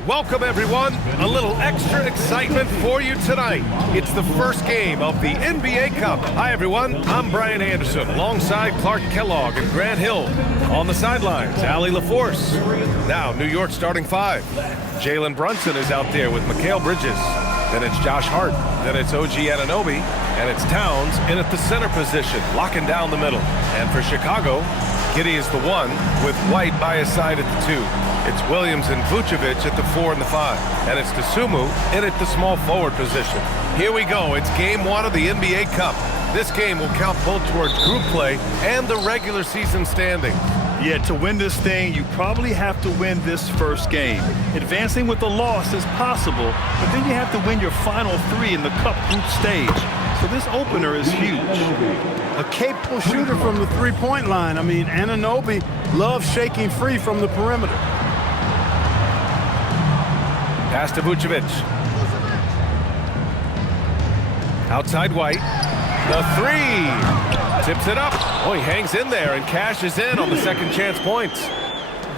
Welcome, everyone. A little extra excitement for you tonight. It's the first game of the NBA Cup. Hi, everyone. I'm Brian Anderson, alongside Clark Kellogg and Grant Hill. On the sidelines, Allie LaForce. Now, New York starting five. Jalen Brunson is out there with Mikal Bridges. Then it's Josh Hart. Then it's OG Anunoby. And it's Towns in at the center position, locking down the middle. And for Chicago, Giddey is the one, with White by his side at the two. It's Williams and Vucevic at the 4 and the 5. And it's Dosunmu in at the small forward position. Here we go. It's game one of the NBA Cup. This game will count both towards group play and the regular season standings. Yeah, to win this thing, you probably have to win this first game. Advancing with a loss is possible, but then you have to win your final three in the Cup group stage. So this opener is huge. A capable shooter from the three-point line. I mean, Anunoby loves shaking free from the perimeter. Pass to Vucevic. Outside White. The three. Tips it up. Oh, he hangs in there and cashes in on the second chance points.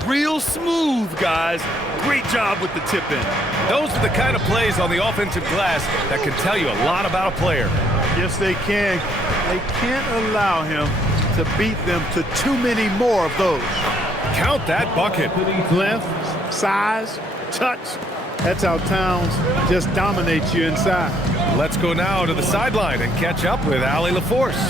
Real smooth, guys. Great job with the tip-in. Those are the kind of plays on the offensive glass that can tell you a lot about a player. Yes, they can. They can't allow him to beat them to too many more of those. Count that bucket. Length, size, touch. That's how Towns just dominates you inside. Let's go now to the sideline and catch up with Allie LaForce.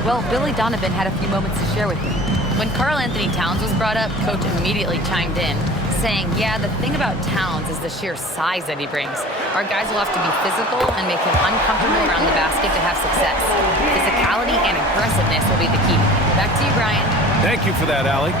Well, Billy Donovan had a few moments to share with me. When Karl Anthony Towns was brought up, Coach immediately chimed in, saying, yeah, the thing about Towns is the sheer size that he brings. Our guys will have to be physical and make him uncomfortable around the basket to have success. Physicality and aggressiveness will be the key. Back to you, Brian. Thank you for that, Allie.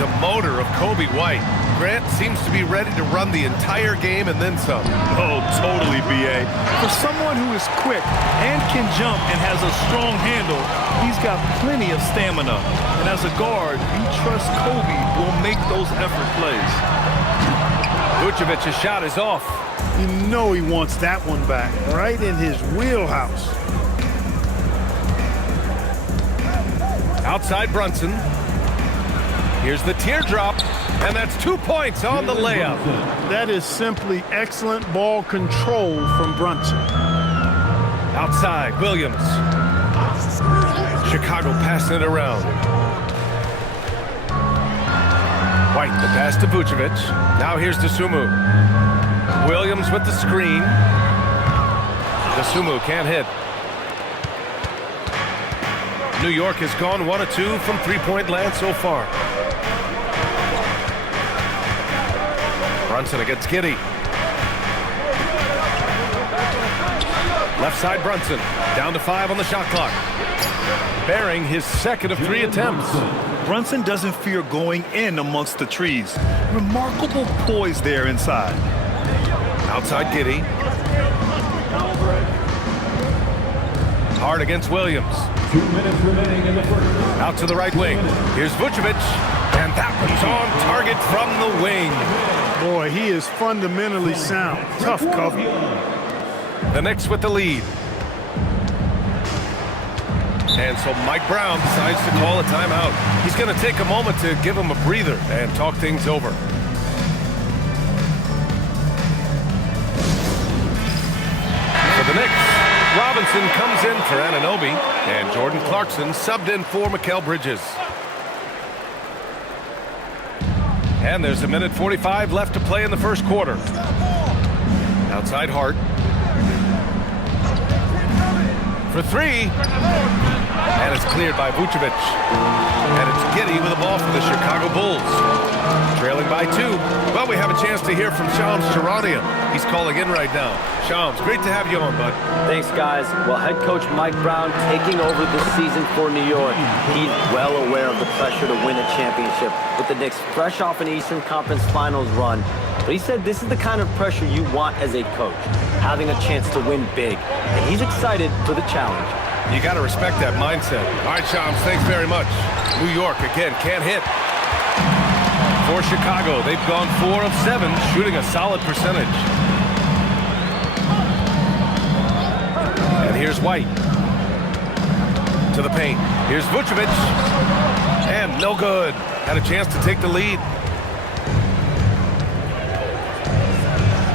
The motor of Kobe White. Grant seems to be ready to run the entire game and then some. Oh, totally, B.A. For someone who is quick and can jump and has a strong handle, he's got plenty of stamina. And as a guard, you trust Kobe will make those effort plays. Vucevic's shot is off. You know he wants that one back, right in his wheelhouse. Outside Brunson. Here's the teardrop, and that's 2 points on the layup. That is simply excellent ball control from Brunson. Outside, Williams. Chicago passing it around. White, the pass to Vucevic. Now here's Dosunmu. Williams with the screen. Dosunmu can't hit. New York has gone 1 of 2 from three-point land so far. Brunson against Giddey. Left side Brunson. Down to 5 on the shot clock. Bearing his second of 3 attempts. Brunson doesn't fear going in amongst the trees. Remarkable poise there inside. Outside Giddey. Hard against Williams. 2 minutes remaining in the first. Out to the right wing. Here's Vucevic. And that one's on target from the wing. Boy, he is fundamentally sound. Tough cover. The Knicks with the lead. And so Mike Brown decides to call a timeout. He's going to take a moment to give him a breather and talk things over. For the Knicks, Robinson comes in for Anunoby, and Jordan Clarkson subbed in for Mikal Bridges. And there's 1:45 left to play in the first quarter. Outside Hart. For 3. And it's cleared by Vucevic. And it's Giddey with the ball for the Chicago Bulls. Trailing by 2. Well, we have a chance to hear from Shams Charania. He's calling in right now. Shams, great to have you on, bud. Thanks, guys. Well, head coach Mike Brown taking over this season for New York. He's well aware of the pressure to win a championship with the Knicks fresh off an Eastern Conference Finals run. But he said this is the kind of pressure you want as a coach, having a chance to win big. And he's excited for the challenge. You got to respect that mindset. All right, Shams, thanks very much. New York, again, can't hit. For Chicago, they've gone 4 of 7, shooting a solid percentage. And here's White. To the paint. Here's Vucevic. And no good. Had a chance to take the lead.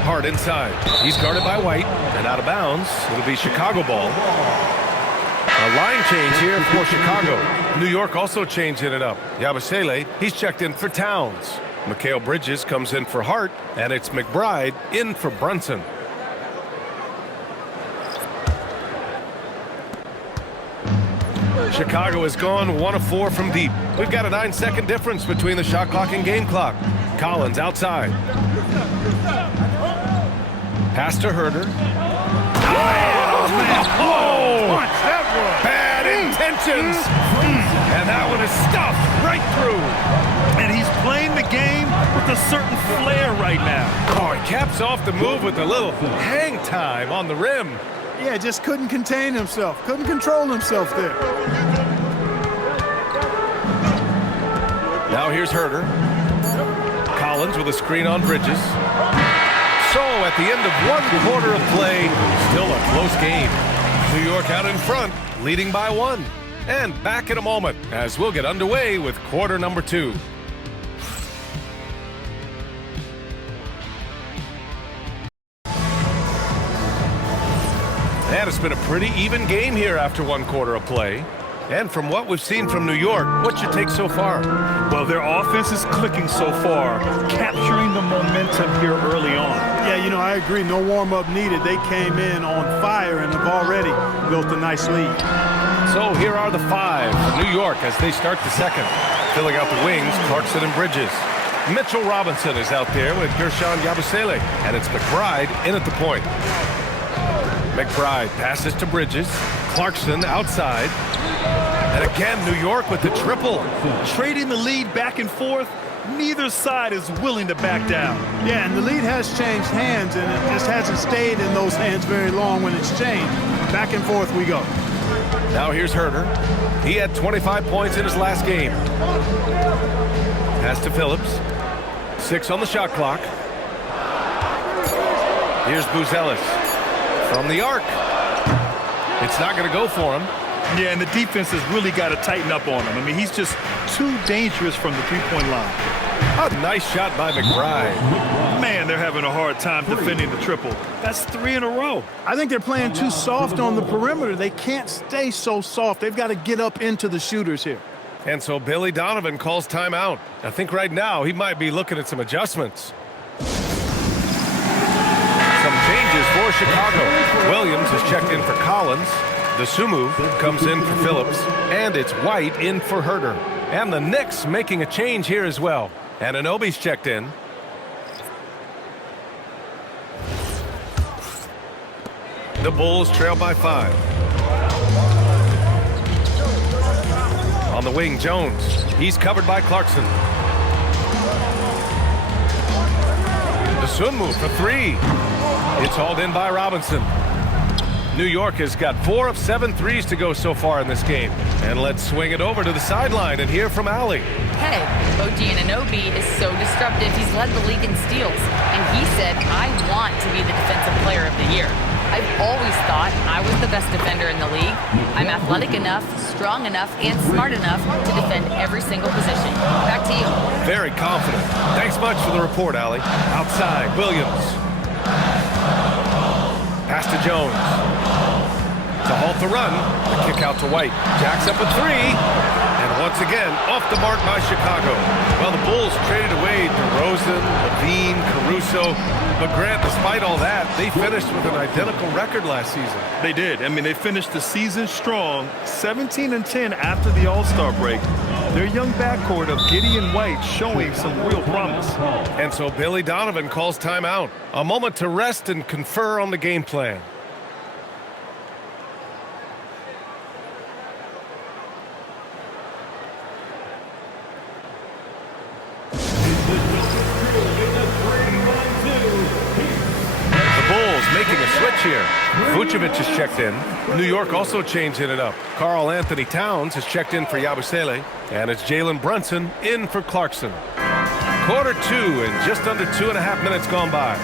Hart inside. He's guarded by White and out of bounds. It'll be Chicago ball. A line change here for Chicago. New York also changing it up. Yabusele, he's checked in for Towns. Mikal Bridges comes in for Hart, and it's McBride in for Brunson. Chicago has gone 1 of 4 from deep. We've got a 9-second difference between the shot clock and game clock. Collins outside. Pass to Herder. Oh, bad intentions. And that one is stuffed right through. And he's playing the game with a certain flair right now. Oh, he caps off the move with a little hang time on the rim. Yeah, just couldn't contain himself. Couldn't control himself there. Now here's Herder. Collins with a screen on Bridges. So at the end of 1 quarter of play, still a close game. New York out in front, leading by 1. And back in a moment as we'll get underway with quarter number 2. And it's been a pretty even game here after 1 quarter of play. And from what we've seen from New York, what's your take so far? Well, their offense is clicking so far, capturing the momentum here early on. Yeah, you know, I agree. No warm-up needed. They came in on fire and have already built a nice lead. So here are the 5 for New York as they start the second. Filling out the wings, Clarkson and Bridges. Mitchell Robinson is out there with Gershon Yabusele, and it's McBride in at the point. McBride passes to Bridges. Clarkson outside. And again, New York with the triple. Trading the lead back and forth, neither side is willing to back down. Yeah, and the lead has changed hands, and it just hasn't stayed in those hands very long when it's changed. Back and forth we go. Now here's Herder. He had 25 points in his last game. Pass to Phillips. 6 on the shot clock. Here's Buzelis from the arc. It's not going to go for him. Yeah, and the defense has really got to tighten up on him. I mean, he's just too dangerous from the three-point line. A nice shot by McBride. Man, they're having a hard time defending the triple. That's 3 in a row. I think they're playing too soft on the perimeter. They can't stay so soft. They've got to get up into the shooters here. And so Billy Donovan calls timeout. I think right now he might be looking at some adjustments. Some changes for Chicago. Williams has checked in for Collins. Dosunmu comes in for Phillips. And it's White in for Herder. And the Knicks making a change here as well. And Anunoby's checked in. The Bulls trail by 5. On the wing, Jones. He's covered by Clarkson. Dosunmu for 3. It's hauled in by Robinson. New York has got 4 of 7 threes to go so far in this game. And let's swing it over to the sideline and hear from Allie. Hey, OG Anunoby is so disruptive. He's led the league in steals. And he said, I want to be the defensive player of the year. I've always thought I was the best defender in the league. I'm athletic enough, strong enough, and smart enough to defend every single position. Back to you. Very confident. Thanks much for the report, Allie. Outside, Williams. Pass to Jones. To halt the run, the kick out to White. Jacks up a 3. And once again, off the mark by Chicago. Well, the Bulls traded away DeRozan, Levine, Caruso. But Grant, despite all that, they finished with an identical record last season. They did. I mean, they finished the season strong, 17-10 after the All-Star break. Their young backcourt of Gideon White showing some real promise. And so Billy Donovan calls timeout. A moment to rest and confer on the game plan. Making a switch here. Vucevic has checked in. New York also changing it up. Karl Anthony Towns has checked in for Yabusele. And it's Jalen Brunson in for Clarkson. Quarter 2 and just under 2.5 minutes gone by.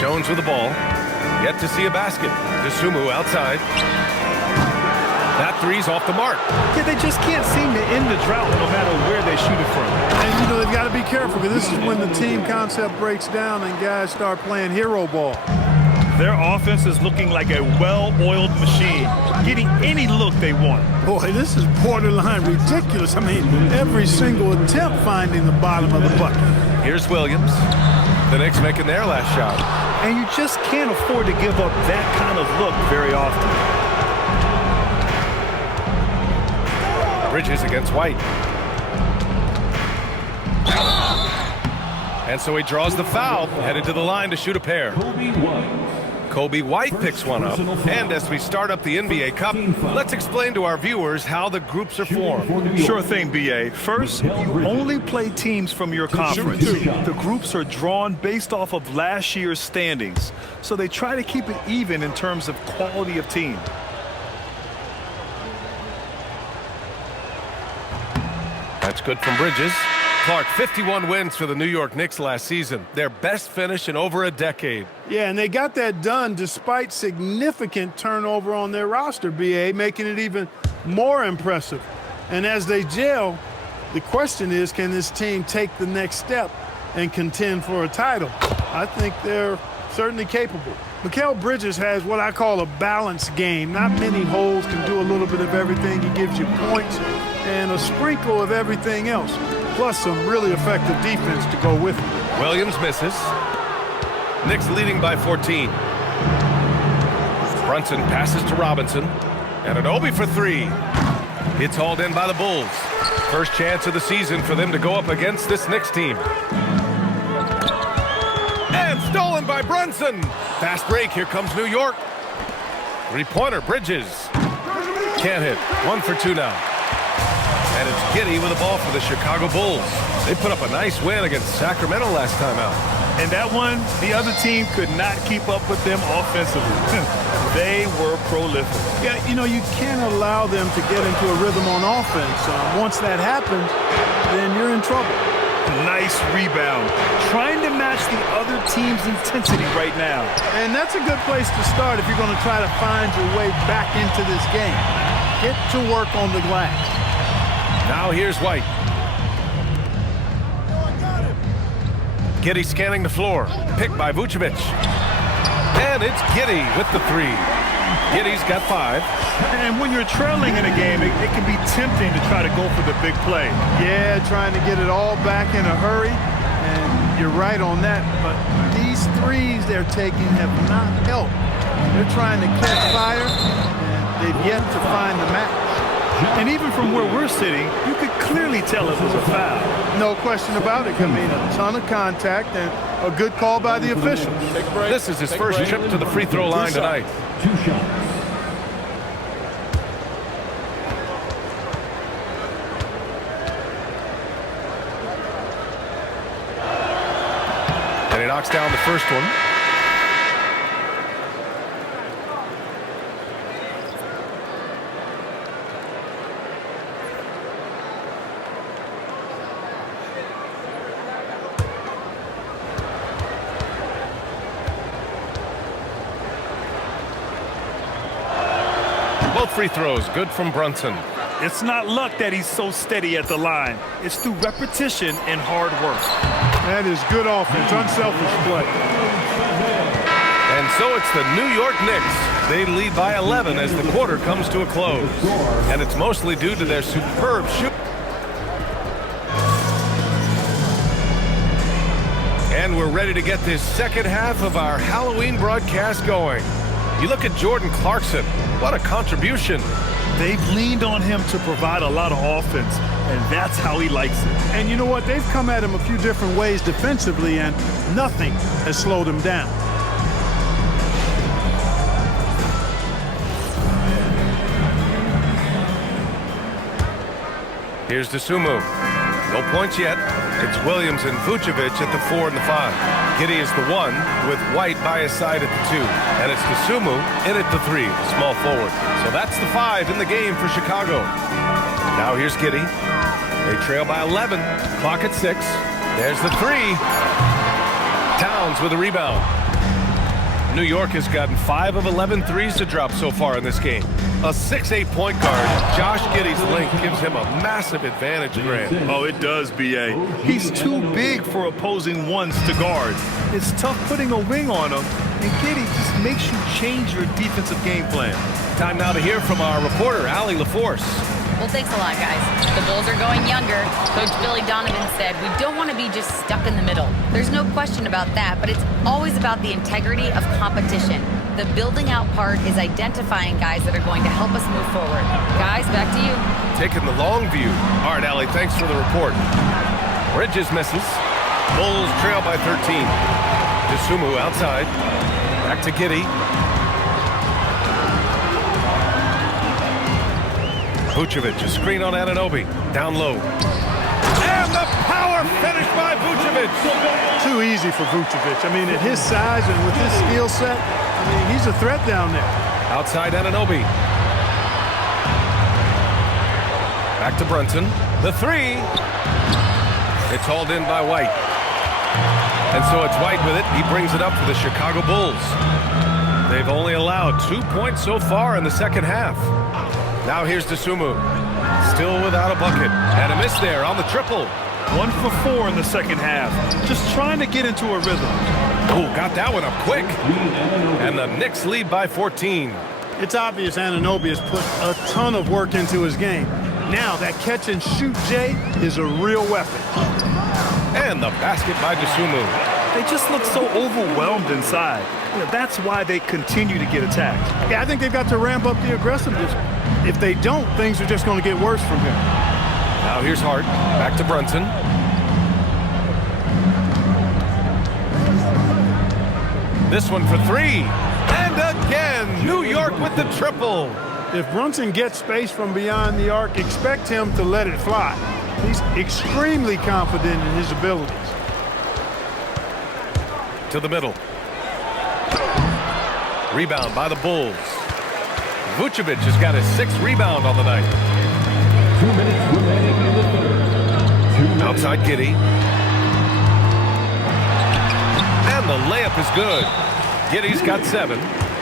Jones with the ball. Yet to see a basket. Dosunmu outside. That 3's off the mark. Yeah, they just can't seem to end the drought no matter where they shoot it from. And, you know, they've got to be careful because this is when the team concept breaks down and guys start playing hero ball. Their offense is looking like a well-oiled machine, getting any look they want. Boy, this is borderline ridiculous. I mean, every single attempt finding the bottom of the bucket. Here's Williams. The Knicks making their last shot. And you just can't afford to give up that kind of look very often. Bridges against White. And so he draws the foul, headed to the line to shoot a pair. Kobe White picks one up. And as we start up the NBA Cup, let's explain to our viewers how the groups are formed. Sure thing, B.A. First, you only play teams from your conference. The groups are drawn based off of last year's standings, so they try to keep it even in terms of quality of team. That's good from Bridges. Clark, 51 wins for the New York Knicks last season. Their best finish in over a decade. Yeah, and they got that done despite significant turnover on their roster, B.A., making it even more impressive. And as they gel, the question is, can this team take the next step and contend for a title? I think they're certainly capable. Mikal Bridges has what I call a balanced game. Not many holes, can do a little bit of everything. He gives you points and a sprinkle of everything else, plus some really effective defense to go with it. Williams misses. Knicks leading by 14. Brunson passes to Robinson. And an Obi for three. It's hauled in by the Bulls. First chance of the season for them to go up against this Knicks team. And stolen by Brunson. Fast break. Here comes New York. Three-pointer, Bridges. Can't hit. 1 for 2 now. And it's Giddey with the ball for the Chicago Bulls. They put up a nice win against Sacramento last time out. And that one, the other team could not keep up with them offensively. They were prolific. Yeah, you know, you can't allow them to get into a rhythm on offense. Once that happens, then you're in trouble. Nice rebound. Trying to match the other team's intensity right now. And that's a good place to start if you're going to try to find your way back into this game. Get to work on the glass. Now here's White. Giddey scanning the floor. Picked by Vucevic. And it's Giddey with the three. Giddey's got 5. And when you're trailing in a game, it can be tempting to try to go for the big play. Yeah, trying to get it all back in a hurry. And you're right on that. But these threes they're taking have not helped. They're trying to catch fire, and they've yet to find the match. And even from where we're sitting, you could clearly tell it was a foul. No question about it. I mean, a ton of contact and a good call by the officials. This is his first trip to the free throw line tonight. 2 shots. And he knocks down the first one. Both free throws, good from Brunson. It's not luck that he's so steady at the line. It's through repetition and hard work. That is good offense, unselfish play. And so it's the New York Knicks. They lead by 11 as the quarter comes to a close. And it's mostly due to their superb shoot. And we're ready to get this second half of our Halloween broadcast going. You look at Jordan Clarkson. What a contribution. They've leaned on him to provide a lot of offense, and that's how he likes it. And you know what? They've come at him a few different ways defensively, and nothing has slowed him down. Here's Dosunmu. No points yet. It's Williams and Vucevic at the 4 and the 5. Giddey is the 1 with White by his side at the 2. And it's Dosunmu in at the 3, small forward. So that's the 5 in the game for Chicago. Now here's Giddey. They trail by 11. Clock at 6. There's the 3. Towns with a rebound. New York has gotten 5 of 11 threes to drop so far in this game. A 6'8" point guard, Josh Giddey's length gives him a massive advantage, Grant. Oh, it does, B.A. He's too big for opposing ones to guard. It's tough putting a wing on him, and Giddey just makes you change your defensive game plan. Time now to hear from our reporter, Allie LaForce. Well, thanks a lot, guys. The Bulls are going younger. Coach Billy Donovan said, we don't want to be just stuck in the middle. There's no question about that, but it's always about the integrity of competition. The building out part is identifying guys that are going to help us move forward. Guys, back to you. Taking the long view. All right, Allie, thanks for the report. Bridges misses. Bulls trail by 13. Dosunmu outside. Back to Giddey. Vucevic, a screen on Anunoby. Down low. And the power finish by Vucevic. Too easy for Vucevic. I mean, at his size and with his skill set, I mean, he's a threat down there. Outside Anunoby. Back to Brunson. The three. It's hauled in by White. And so it's White with it. He brings it up for the Chicago Bulls. They've only allowed 2 points so far in the second half. Now here's Dosunmu. Still without a bucket. And a miss there on the triple. 1 for 4 in the second half. Just trying to get into a rhythm. Oh, got that one up quick. And the Knicks lead by 14. It's obvious Anunoby has put a ton of work into his game. Now that catch and shoot Jay is a real weapon. And the basket by Dosunmu. They just look so overwhelmed inside. That's why they continue to get attacked. Yeah, I think they've got to ramp up the aggressiveness. If they don't, things are just going to get worse from here. Now here's Hart. Back to Brunson. This one for three. And again, New York with the triple. If Brunson gets space from beyond the arc, expect him to let it fly. He's extremely confident in his abilities. To the middle. Rebound by the Bulls. Vucevic has got his 6th rebound on the night. 2 minutes remaining in the third. Outside Giddey. And the layup is good. Giddey's got 7.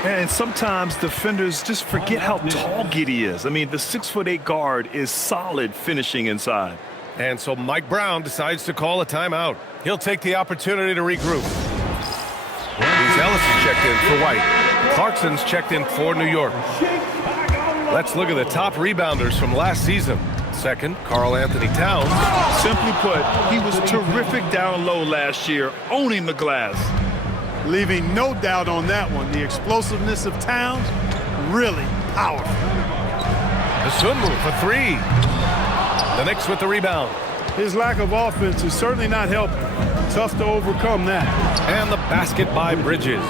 And sometimes defenders just forget how tall Giddey is. I mean, the 6'8" guard is solid finishing inside. And so Mike Brown decides to call a timeout. He'll take the opportunity to regroup. Ellis is checked in for White. Clarkson's checked in for New York. Let's look at the top rebounders from last season. Second, Karl Anthony Towns. Simply put, he was terrific down low last year, owning the glass. Leaving no doubt on that one. The explosiveness of Towns, really powerful. Dosunmu for 3. The Knicks with the rebound. His lack of offense is certainly not helping. Tough to overcome that. And the basket by Bridges.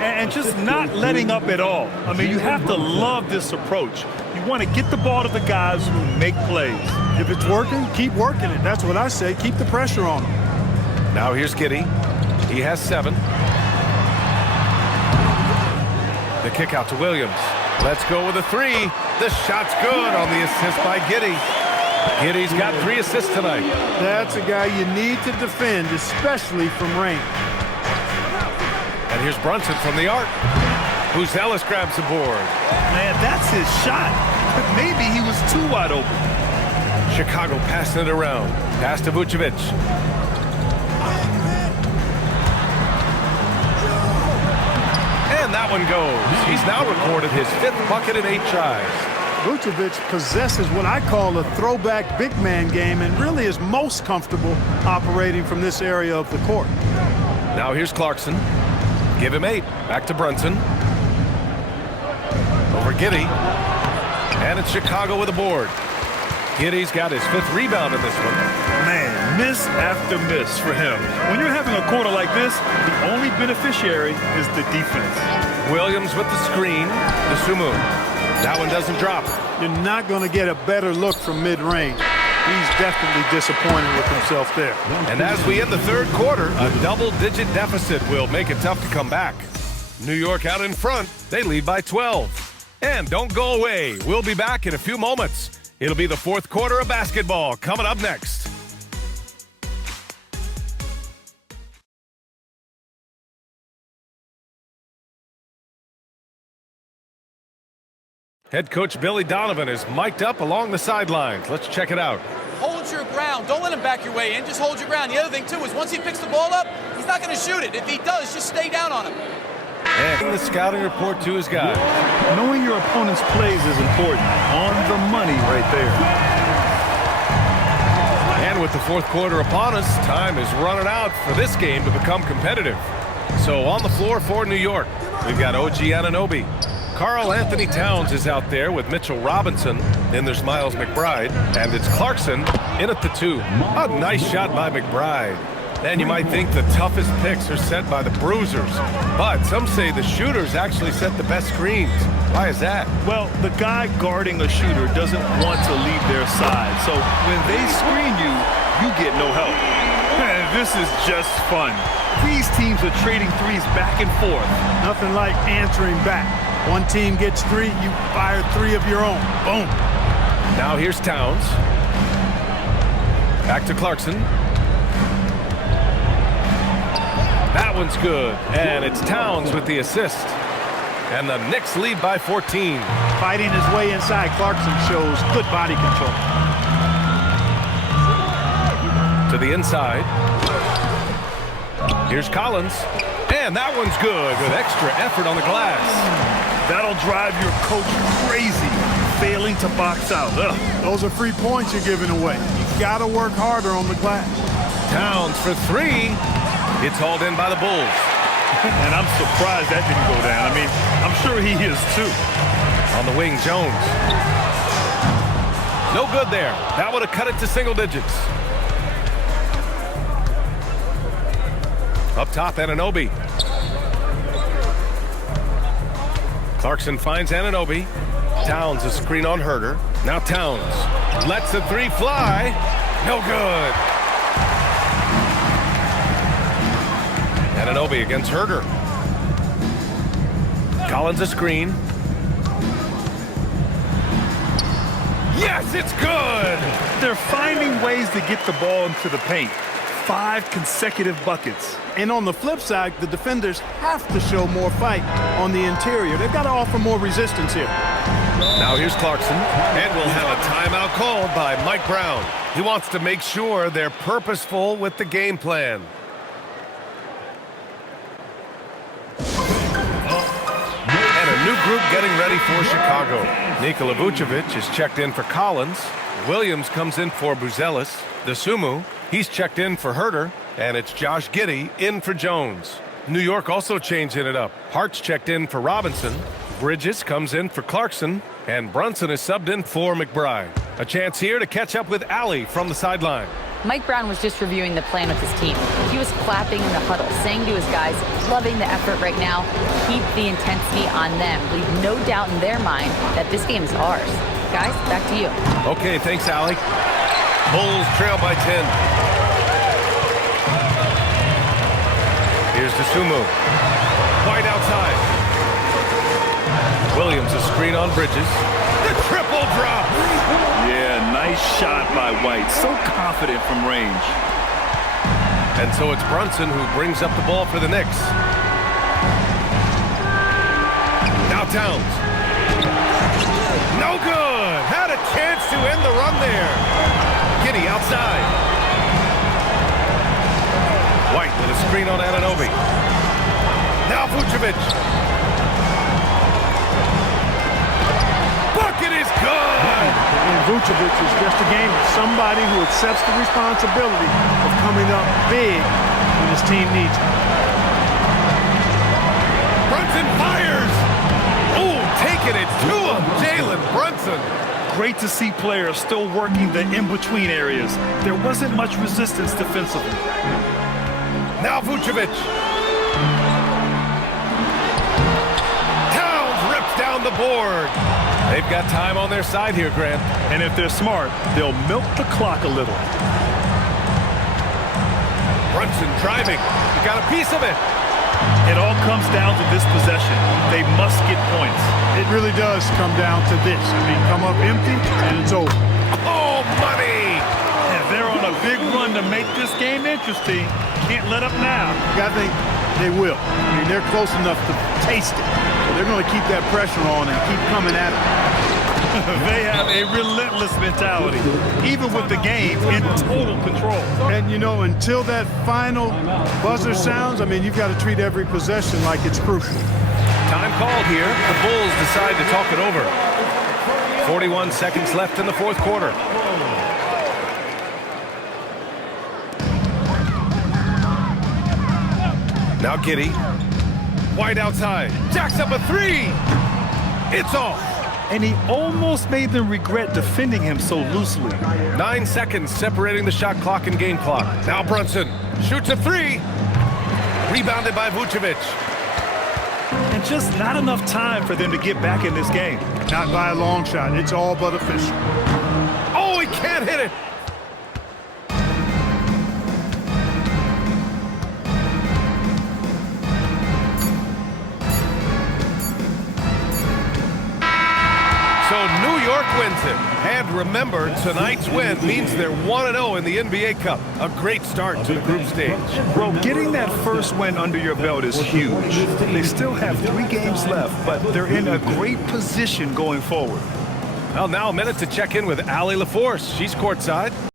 And just not letting up at all. I mean, you have to love this approach. You want to get the ball to the guys who make plays. If it's working, keep working it. That's what I say. Keep the pressure on him. Now here's Giddey. He has 7. The kick out to Williams. Let's go with a 3. The shot's good on the assist by Giddey. Giddey's got 3 assists tonight. That's a guy you need to defend, especially from range. And here's Brunson from the arc. Ellis grabs the board. Man, that's his shot. But maybe he was too wide open. Chicago passing it around. Pass to Vucevic. And that one goes. He's now recorded his 5th bucket in 8 tries. Vucevic possesses what I call a throwback big man game and really is most comfortable operating from this area of the court. Now here's Clarkson. Give him 8. Back to Brunson. Over Giddey. And it's Chicago with a board. Giddey's got his 5th rebound in this one. Man, miss after miss for him. When you're having a quarter like this, the only beneficiary is the defense. Williams with the screen. Dosunmu. That one doesn't drop. You're not going to get a better look from mid-range. He's definitely disappointed with himself there. And as we end the 3rd quarter, a double-digit deficit will make it tough to come back. New York out in front. They lead by 12. And don't go away. We'll be back in a few moments. It'll be the 4th quarter of basketball coming up next. Head coach Billy Donovan is mic'd up along the sidelines. Let's check it out. Hold your ground. Don't let him back your way in. Just hold your ground. The other thing, too, is once he picks the ball up, he's not going to shoot it. If he does, just stay down on him. And the scouting report to his guys. Knowing your opponent's plays is important. On the money right there. And with the fourth quarter upon us, time is running out for this game to become competitive. So on the floor for New York, we've got OG Anunoby. Karl Anthony Towns is out there with Mitchell Robinson. Then there's Miles McBride. And it's Clarkson in at the 2. A nice shot by McBride. And you might think the toughest picks are set by the bruisers. But some say the shooters actually set the best screens. Why is that? Well, the guy guarding a shooter doesn't want to leave their side. So when they screen you, you get no help. Man, this is just fun. These teams are trading threes back and forth. Nothing like answering back. One team gets 3, you fire 3 of your own. Boom. Now here's Towns. Back to Clarkson. That one's good. And it's Towns with the assist. And the Knicks lead by 14. Fighting his way inside, Clarkson shows good body control. To the inside. Here's Collins. And that one's good with extra effort on the glass. That'll drive your coach crazy, failing to box out. Ugh. Those are free points you're giving away. You got to work harder on the glass. Towns for 3. It's hauled in by the Bulls. And I'm surprised that didn't go down. I mean, I'm sure he is too. On the wing, Jones. No good there. That would have cut it to single digits. Up top, Anunoby. Clarkson finds Anunoby. Towns a screen on Herter. Now Towns lets the 3 fly. No good. Anunoby against Herter. Collins a screen. Yes, it's good. They're finding ways to get the ball into the paint. 5 consecutive buckets. And on the flip side, the defenders have to show more fight on the interior. They've got to offer more resistance here. Now here's Clarkson, and we'll have a timeout called by Mike Brown. He wants to make sure they're purposeful with the game plan. And a new group getting ready for Chicago. Nikola Vucevic is checked in for Collins. Williams comes in for Buzelis. Dosunmu, he's checked in for Herter. And it's Josh Giddey in for Jones. New York also changing it up. Hart's checked in for Robinson. Bridges comes in for Clarkson. And Brunson is subbed in for McBride. A chance here to catch up with Allie from the sideline. Mike Brown was just reviewing the plan with his team. He was clapping in the huddle, saying to his guys, loving the effort right now. Keep the intensity on them. Leave no doubt in their mind that this game is ours. Guys, back to you. Okay, thanks, Allie. Bulls trail by 10. Here's Dosunmu. White outside. Williams a screen on Bridges. The triple drop. Yeah, nice shot by White. So confident from range. And so it's Brunson who brings up the ball for the Knicks. Now Towns. No good. Had a chance to end the run there. Giddey outside. White with a screen on Anunoby. Now Vucevic. Bucket is good! And Vucevic is just a gamer, somebody who accepts the responsibility of coming up big when his team needs it. Brunson fires! Oh, taking it to him, Jalen Brunson. Great to see players still working the in-between areas. There wasn't much resistance defensively. Now Vucevic. Towns rips down the board. They've got time on their side here, Grant. And if they're smart, they'll milk the clock a little. Brunson driving. He got a piece of it. It all comes down to this possession. They must get points. It really does come down to this. I mean, come up empty, and it's over. Oh, money! And they're on a big run to make this game interesting. Can't let up now. I think they will. I mean, they're close enough to taste it. So they're going to keep that pressure on and keep coming at it. They have a relentless mentality, even with the game in total control. And, you know, until that final buzzer sounds, I mean, you've got to treat every possession like it's crucial. Time called here. The Bulls decide to talk it over. 41 seconds left in the fourth quarter. Now Giddey. White outside. Jacks up a three. It's off. And he almost made them regret defending him so loosely. 9 seconds separating the shot clock and game clock. Now Brunson shoots a three. Rebounded by Vucevic. And just not enough time for them to get back in this game. Not by a long shot. It's all but official. Oh, he can't hit it. So New York wins it. And remember, tonight's win means they're 1-0 in the NBA Cup. A great start to the group stage. Bro, getting that first win under your belt is huge. They still have 3 games left, but they're in a great position going forward. Well, now a minute to check in with Allie LaForce. She's courtside.